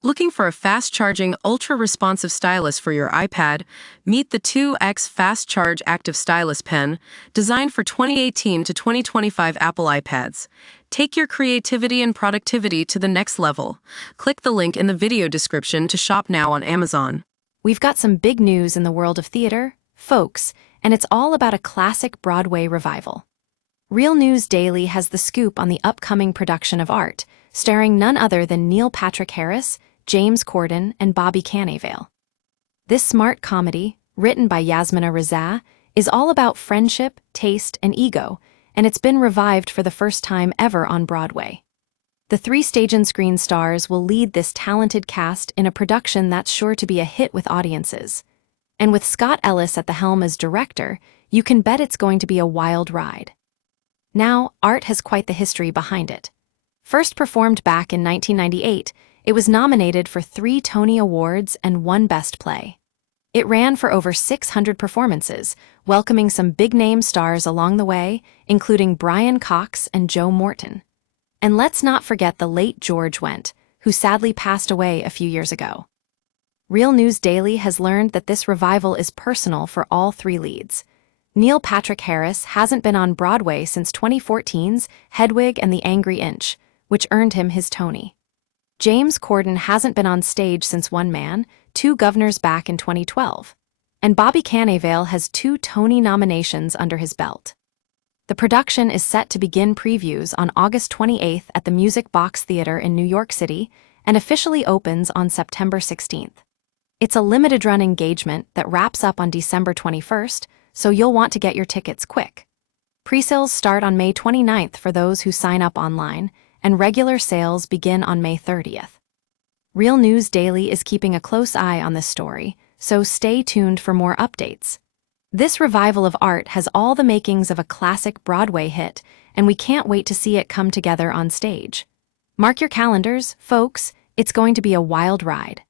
Looking for a fast-charging, ultra-responsive stylus for your iPad? Meet the 2X Fast Charge Active Stylus Pen, designed for 2018 to 2025 Apple iPads. Take your creativity and productivity to the next level. Click the link in the video description to shop now on Amazon. We've got some big news in the world of theater, folks, and it's all about a classic Broadway revival. Real News Daily has the scoop on the upcoming production of Art, starring none other than Neil Patrick Harris, James Corden, and Bobby Cannavale. This smart comedy, written by Yasmina Reza, is all about friendship, taste, and ego, and it's been revived for the first time ever on Broadway. The three stage-and-screen stars will lead this talented cast in a production that's sure to be a hit with audiences. And with Scott Ellis at the helm as director, you can bet it's going to be a wild ride. Now, Art has quite the history behind it. First performed back in 1998, it was nominated for 3 Tony Awards and 1 Best Play. It ran for over 600 performances, welcoming some big-name stars along the way, including Brian Cox and Joe Morton. And let's not forget the late George Wendt, who sadly passed away a few years ago. Real News Daily has learned that this revival is personal for all 3 leads. Neil Patrick Harris hasn't been on Broadway since 2014's Hedwig and the Angry Inch, which earned him his Tony. James Corden hasn't been on stage since One Man, 2 Governors back in 2012. And Bobby Cannavale has 2 Tony nominations under his belt. The production is set to begin previews on August 28th at the Music Box Theater in New York City and officially opens on September 16th. It's a limited-run engagement that wraps up on December 21st, so you'll want to get your tickets quick. Pre-sales start on May 29th for those who sign up online, and regular sales begin on May 30th. Real News Daily is keeping a close eye on this story, so stay tuned for more updates. This revival of Art has all the makings of a classic Broadway hit, and we can't wait to see it come together on stage. Mark your calendars, folks, it's going to be a wild ride.